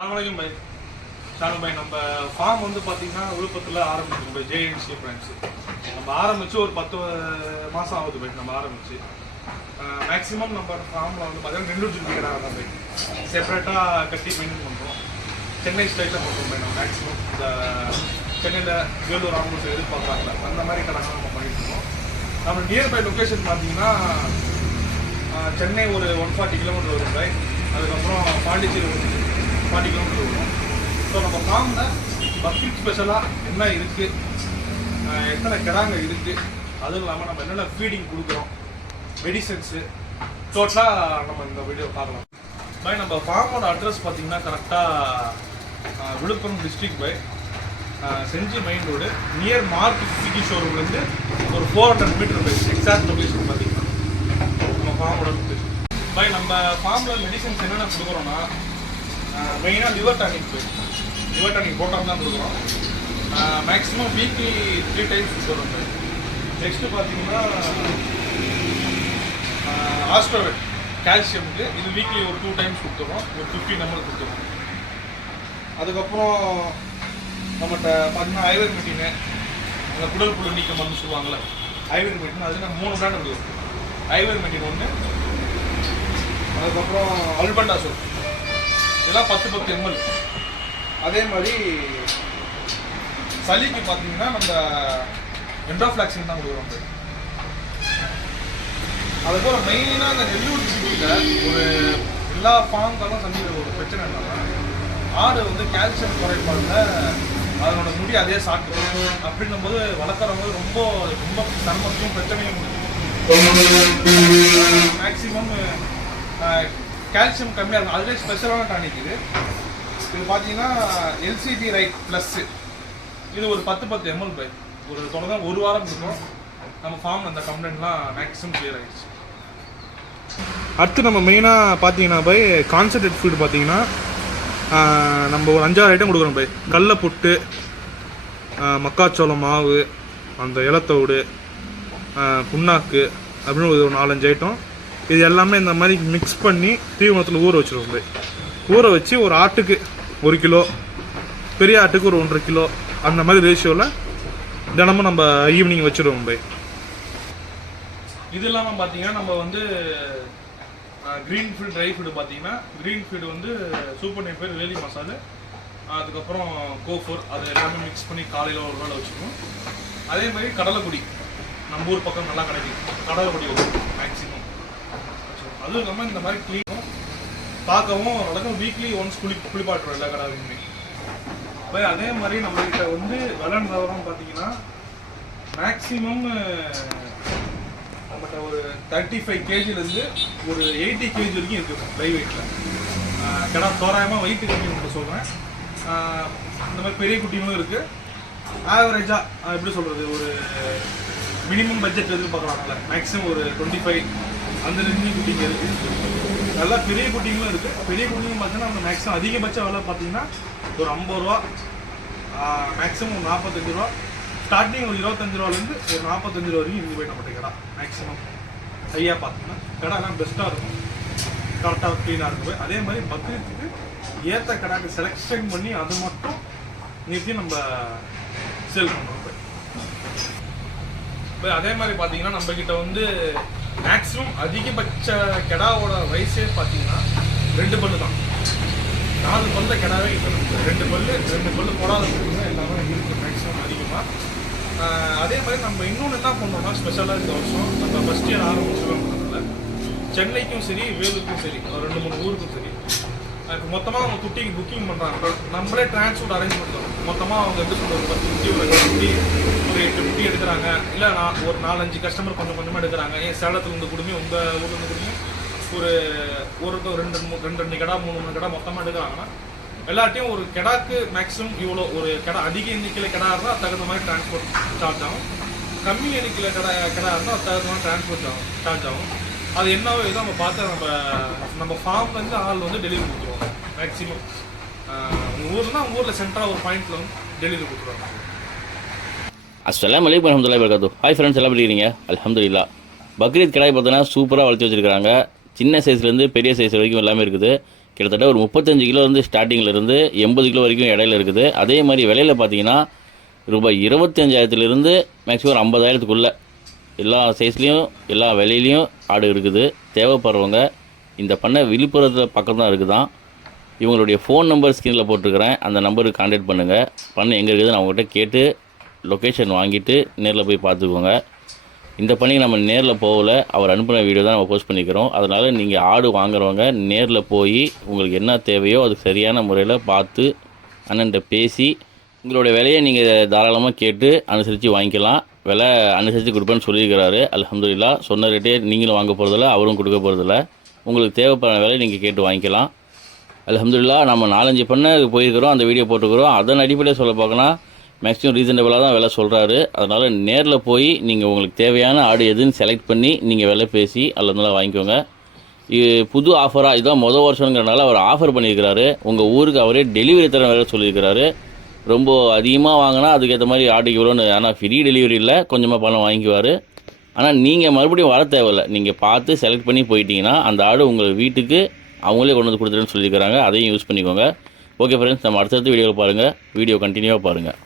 வணக்கம் பாய் ஷானு பாய் நம்ம ஃபார்ம் வந்து பார்த்தீங்கன்னா விழுப்புரத்தில் ஆரம்பிச்சிருக்கோம் பாய் ஜேஎன்சி பிரான்ச்சு நம்ம ஆரம்பித்து ஒரு பத்து மாதம் ஆகுது பாய் நம்ம ஆரம்பித்து மேக்ஸிமம் நம்ம ஃபார்மில் வந்து பார்த்தீங்கன்னா நெல்லூர் ஜிபி கடை தான் பாய் செப்பரேட்டாக கட்டி மெயின்டைன் பண்ணுறோம் சென்னை ஸ்டைலில் பண்ணுறோம் பாய் நம்ம மேக்ஸிமம் இந்த சென்னையில் வேலூர் ஆம்பூர் எதிர்பார்க்குறாங்களா அந்த மாதிரி கடை நம்ம பண்ணிட்டு இருக்கோம். நம்ம நியர்பை லொக்கேஷன் பார்த்தீங்கன்னா சென்னை ஒரு ஒன் ஃபார்ட்டி கிலோமீட்டர் வரும் பாய் அதுக்கப்புறம் பாண்டிச்சேரி ஒரு ஃபார்ட்டி கிலோமீட்டர் வரும் ஸோ நம்ம ஃபார்மில் பக்ரீத் ஸ்பெஷலாக என்ன இருக்குது எத்தனை கிடாங்க இருக்குது அதுவும் இல்லாமல் நம்ம என்னென்ன ஃபீடிங் கொடுக்குறோம்? மெடிசன்ஸு டோட்டலாக நம்ம இந்த வீடியோ பார்க்கலாம். பாய் நம்ம ஃபார்மோட அட்ரஸ் பார்த்தீங்கன்னா கரெக்டாக Villupuram district by Gingee main road near Mark City ஷோரூம்லேருந்து ஒரு four hundred meter by exact location பார்த்தீங்கன்னா நம்ம ஃபார்மோட லொகேஷன் பை நம்ம ஃபார்மில் மெடிசன்ஸ் என்னென்ன கொடுக்குறோன்னா மெயினாக லிவர் டானிக் லிவர் டானிக் போட்டால் தான் கொடுக்குறோம். மேக்ஸிமம் வீக்லி த்ரீ டைம்ஸ் கொடுக்குறோம் நெக்ஸ்ட்டு பார்த்தீங்கன்னா ஆஸ்ட்ரோவேட் கால்சியமுக்கு இது வீக்லி ஒரு டூ டைம்ஸ் கொடுத்துருவோம் ஒரு ஃபிஃப்டி நம்பர் கொடுத்துருவோம் அதுக்கப்புறம் நம்மகிட்ட பார்த்தீங்கன்னா ஐவர் மீட்டிங்கு அந்த குடல் புழு நீக்க மருந்து சொல்லுவாங்கள்ல ஐவர் மீட்டிங் அது நம்ம மூணு பிராண்ட் கொடுக்குறோம். ஐவர் மீட்டிங் ஒன்று அதுக்கப்புறம் அல்பண்டா சோப் இதெல்லாம் பத்து பத்து எம்எல் அதே மாதிரி சளிக்கு பார்த்தீங்கன்னா நம்ம என்ட்ரோஃப்ளாக்சின் தான் கொடுக்குறோம் bro. அதுபோல் மெயினாக அந்த நெல்லூர் டிஸ்ட்ரிக்டில் ஒரு எல்லா ஃபார்ம்காலும் சந்திக்கிற ஒரு பிரச்சனை என்னன்னா ஆடு வந்து கால்சியம் குறைபாடில் அதனோட முடி அதே சாப்பிடும் அப்படின்னும் போது வளர்க்குறவங்க ரொம்ப ரொம்ப சிரமத்தையும் பிரச்சனையும் மேக்ஸிமம் கால்சியம் கம்மியாக இருக்கும். அதுலேயே ஸ்பெஷலான டானிக் இது. இது பார்த்தீங்கன்னா எல்சிடி ரைட் ப்ளஸ்ஸு இது ஒரு பத்து பத்து எம்எல் பை ஒரு தொடர்ந்து ஒரு வாரம் இருக்கும். நம்ம ஃபார்ம் அந்த கம்ப்ளைண்ட்லாம் மேக்ஸிமம் கிளியர் ஆகிடுச்சு அடுத்து நம்ம மெயினாக பார்த்தீங்கன்னா பை கான்சன்ட்ரேட் ஃபுட் பார்த்தீங்கன்னா நம்ம ஒரு அஞ்சாறு ஐட்டம் கொடுக்குறோம் பை கடல புட்டு மக்காச்சோளம் மாவு அந்த இலத்தோடு புண்ணாக்கு அப்படின்னு ஒரு நாலஞ்சு ஐட்டம் இது எல்லாமே இந்த மாதிரி மிக்ஸ் பண்ணி தீவனத்தில் ஊற வச்சுருவோம் பை ஊற வச்சு ஒரு ஆட்டுக்கு ஒரு கிலோ பெரிய ஆட்டுக்கு ஒரு ஒன்றரை கிலோ அந்த மாதிரி ரேஷியோவில் தினமும் நம்ம ஈவினிங் வச்சுருவோம் பை இது இல்லாமல் பார்த்தீங்கன்னா நம்ம வந்து க்ரீன் ஃபீல்டு ட்ரை ஃபீடு பார்த்தீங்கன்னா க்ரீன் ஃபீடு வந்து சூப்பர் நெய் பேர் வேலி மசாலு அதுக்கப்புறம் கோஃபோர் அது எல்லாமே மிக்ஸ் பண்ணி காலையில் ஒரு நாள் வச்சுக்கணும் அதே மாதிரி கடலைக்குடி நம்ம ஊர் பக்கம் நல்லா கிடைக்கும். கடலைக்குடி வரும் மேக்ஸிமம் அதுவும் இல்லாமல் இந்த மாதிரி க்ளீனும் பார்க்கவும் ஓரளவுக்கு வீக்லி ஒன்ஸ் குளி குளிப்பாட்டுறோம் எல்லா கடாவுமே. இப்போ அதே மாதிரி நம்மகிட்ட வந்து விலன் தவறம் பார்த்தீங்கன்னா மேக்ஸிமம் நம்மகிட்ட ஒரு தேர்ட்டி ஃபைவ் கேஜிலேருந்து ஒரு எயிட்டி கேஜி வரைக்கும் இருக்குது ட்ரை வெயிட்டில் கடா தோராயமாக வெயிட் கம்மி நம்ம சொல்கிறேன் இந்த மாதிரி பெரிய குட்டிகளும் இருக்குது ஆவரேஜாக எப்படி சொல்கிறது ஒரு மினிமம் பட்ஜெட் பார்க்குறாங்கல்ல மேக்ஸிமம் ஒரு டுவெண்ட்டி ஃபைவ் அந்த ரெண்டு குட்டிங்க இருக்குது நல்லா பெரிய குட்டிங்களும் இருக்குது பெரிய குட்டிங்க பார்த்தீங்கன்னா நம்ம மேக்ஸிமம் அதிகபட்ச விலை பார்த்தீங்கன்னா ஒரு ஐம்பது ரூபா மேக்ஸிமம் ஒரு நாற்பத்தஞ்சு ரூபா. ஸ்டார்டிங் ஒரு இருபத்தஞ்சு ரூபாலேருந்து ஒரு நாற்பத்தஞ்சு ரூபா வரைக்கும் இருந்து போய் நம்மகிட்ட கடை. மேக்ஸிமம் ஹையாக பார்த்தீங்கன்னா எல்லாம் பெஸ்ட்டாக இருக்கும். கரெக்டாக க்ளீனாக இருக்கும். அதே மாதிரி பக்ரீத்துக்கு ஏற்ற கடாக்கு செலெக்ஷன் பண்ணி அது மட்டும் நிறுத்தி நம்ம சேல் பண்ணுறோம் போய். இப்போ அதே மாதிரி பார்த்தீங்கன்னா நம்ம வந்து மேக்ஸிமம் அதிகபட்ச கெடாவோட வயசே பார்த்தீங்கன்னா ரெண்டு பல்லு தான். நாலு பல்ல கெடாவே இப்போ நமக்கு. ரெண்டு பல்லு ரெண்டு பல்லு போடாத பல்லுங்க எல்லாமே இருக்குது மேக்ஸிமம் அதிகமாக அதே மாதிரி நம்ம இன்னொன்று என்ன பண்ணோம்னா ஸ்பெஷலாக இந்த வருஷம் நம்ம ஃபஸ்ட் இயர் ஆரம்பிச்சிருக்கோம்னால சென்னைக்கும் சரி வேலுக்கும் சரி ரெண்டு மூணு ஊருக்கும் சரி. இப்போ மொத்தமாக அவங்க குட்டிக்கு புக்கிங் பண்ணுறாங்க நம்மளே டிரான்ஸ்போர்ட் அரேஞ்ச் பண்ணுறோம் மொத்தமாக அவங்க எப்படி சொல்கிறது ஒரு பத்து குட்டி ஒரு குட்டி ஒரு எட்டு குட்டி எடுக்கிறாங்க. இல்லை நான் ஒரு நாலஞ்சு கஸ்டமர் கொஞ்சம் கொஞ்சமாக எடுக்கிறாங்க. ஏன் சேலத்துல இருந்து குடுமே உங்கள் ஊர்லேருந்து கொடுமே? ஒரு ஒரு ரெண்டு மூணு ரெண்டு ரெண்டு கடா மூணு மூணு கடா மொத்தமாக எடுக்கிறாங்கன்னா எல்லாத்தையும் ஒரு கெடாக்கு மேக்ஸிமம் இவ்வளோ ஒரு கடை அதிக எண்ணிக்கையில் கடா இருந்தால் தகுந்த மாதிரி டிரான்ஸ்போர்ட் சார்ஜ் ஆகும். கம்மி எண்ணிக்கையில் கடை கடை இருந்தால் தகுந்த மாதிரி டிரான்ஸ்போர்ட் ஆகும் சார்ஜ் ஆகும். அது என்னவோ ஏதோ நம்ம பார்த்தா நம்ம நம்ம ஃபார்ம்லேருந்து ஆள் வந்து டெலிவரி கொடுத்துருவோம் மேக்ஸிமம் உங்கள் ஊர்னா உங்கள் ஊரில் சென்டராக ஒரு பாயிண்டில் வந்து டெலிவரி கொடுத்துருவாங்க. அஸ்லாம் வலைக்கம் வரமத்துல்லாஹி வரகாத்து ஹாய் ஃப்ரெண்ட்ஸ் எல்லாம் எப்படி இருக்கீங்க? அல்ஹம்துலில்லா பக்ரீத் கடாய் பார்த்தோன்னா சூப்பராக வளர்த்து வச்சுருக்காங்க. சின்ன சைஸ்லேருந்து பெரிய சைஸ் வரைக்கும் எல்லாமே இருக்குது. கிட்டத்தட்ட ஒரு முப்பத்தஞ்சு கிலோ இருந்து ஸ்டார்டிங்கிலேருந்து எண்பது கிலோ வரைக்கும் இடையில இருக்குது. அதே மாதிரி விலையில் பார்த்தீங்கன்னா ரூபாய் இருபத்தஞ்சாயிரத்துலேருந்து மேக்ஸிமம் ஒரு ஐம்பதாயிரத்துக்குள்ளே எல்லா சைஸ்லேயும் எல்லா விலையிலையும் ஆடு இருக்குது. தேவைப்படுறவங்க இந்த பண்ணை விழுப்புரத்தில் பக்கம் தான் இருக்குதான். இவங்களுடைய ஃபோன் நம்பர் ஸ்க்ரீனில் போட்டிருக்கிறேன். அந்த நம்பருக்கு கான்டாக்ட் பண்ணுங்கள் பண்ணை எங்கே இருக்குதுன்னு அவங்ககிட்ட கேட்டு லொக்கேஷன் வாங்கிட்டு நேரில் போய் பார்த்துக்கோங்க. இந்த பணிக்கு நம்ம நேரில் போகல. அவர் அனுப்பின வீடியோ தான் நம்ம போஸ்ட் பண்ணிக்கிறோம். அதனால் நீங்கள் ஆடு வாங்குறவங்க நேரில் போய் உங்களுக்கு என்ன தேவையோ அதுக்கு சரியான முறையில் பார்த்து அண்ணன்ட்ட பேசி உங்களுடைய விலையை நீங்கள் தாராளமாக கேட்டு அனுசரித்து வாங்கிக்கலாம். விலை அனுசரித்து கொடுப்பேன்னு சொல்லியிருக்கிறாரு. அலமதுல்லா சொன்ன ரேட்டே நீங்களும் வாங்க போகிறதில்ல அவரும் கொடுக்க போகிறதில்ல உங்களுக்கு தேவைப்படுற விலையை நீங்கள் கேட்டு வாங்கிக்கலாம். அலமதுல்லா நம்ம நாலஞ்சு பண்ண போயிருக்கிறோம் அந்த வீடியோ போட்டுக்கிறோம் அதன் அடிப்படையில் சொல்ல பார்க்கணும் மேக்ஸிமம் ரீசனபிளாக தான் விலை சொல்கிறாரு அதனால் நேரில் போய் நீங்கள் உங்களுக்கு தேவையான ஆடு எதுன்னு செலக்ட் பண்ணி நீங்கள் விலை பேசி அல்லதுலாம் வாங்கிக்கோங்க. இது புது ஆஃபராக இதுதான் மொதல் வருஷங்கிறனால அவர் ஆஃபர் பண்ணியிருக்கிறாரு. உங்கள் ஊருக்கு அவரே டெலிவரி தர வேலை சொல்லியிருக்கிறாரு. ரொம்ப அதிகமாக வாங்கினா அதுக்கேற்ற மாதிரி ஆட்டுக்கு இவ்வளோன்னு ஆனால் ஃப்ரீ டெலிவரி இல்லை கொஞ்சமாக பணம் வாங்கிக்குவார். ஆனால் நீங்கள் மறுபடியும் வர தேவையில்லை. நீங்கள் பார்த்து செலக்ட் பண்ணி போயிட்டீங்கன்னா அந்த ஆடு உங்கள் வீட்டுக்கு அவங்களே கொண்டு வந்து கொடுத்துருன்னு சொல்லியிருக்கிறாங்க. அதையும் யூஸ் பண்ணிக்கோங்க. ஓகே ஃப்ரெண்ட்ஸ் நம்ம அடுத்தடுத்த வீடியோவில் பாருங்கள் வீடியோ கண்டினியூவாக பாருங்கள்